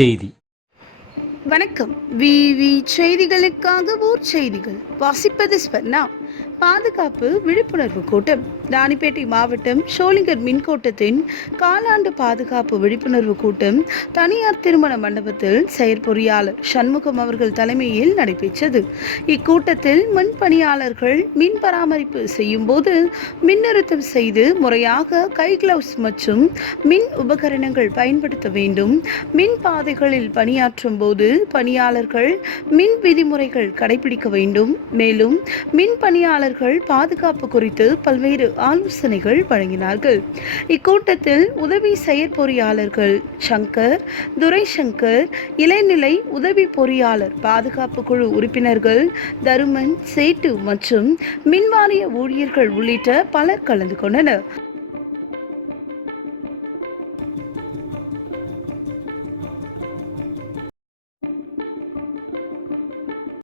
செய்தி. வணக்கம். விவி செய்திகளுக்காக ஊர் செய்திகள் வாசிப்பது ஸ்வர்ணா. பாதுகாப்பு விழிப்புணர்வு கூட்டம். ராணிப்பேட்டை மாவட்டம் ஷோலிங்கர் மின்கோட்டத்தின் காலாண்டு பாதுகாப்பு விழிப்புணர்வு கூட்டம் தனியார் திருமண மண்டபத்தில் செயற்பொறியாளர் சண்முகம் அவர்கள் தலைமையில் நடைபெற்றது. இக்கூட்டத்தில் மின் பணியாளர்கள் மின் பராமரிப்பு செய்யும் போது மின் நிறுத்தம் செய்து முறையாக கை கிளவுஸ் மற்றும் மின் உபகரணங்கள் பயன்படுத்த வேண்டும். மின் பாதைகளில் பணியாற்றும் போது பணியாளர்கள் மின் விதிமுறைகள் கடைபிடிக்க வேண்டும். மேலும் மின் பணியாளர்கள் பாதுகாப்பு குறித்து பல்வேறு ஆலோசனைகள் வழங்கினார்கள். இக்கூட்டத்தில் உதவி செயற்பொறியாளர்கள் சங்கர், துரைசங்கர், இளநிலை உதவி பொறியாளர், பாதுகாப்பு குழு உறுப்பினர்கள் தருமன், சேட்டு மற்றும் மின்வாரிய ஊழியர்கள் உள்ளிட்ட பலர் கலந்து கொண்டனர்.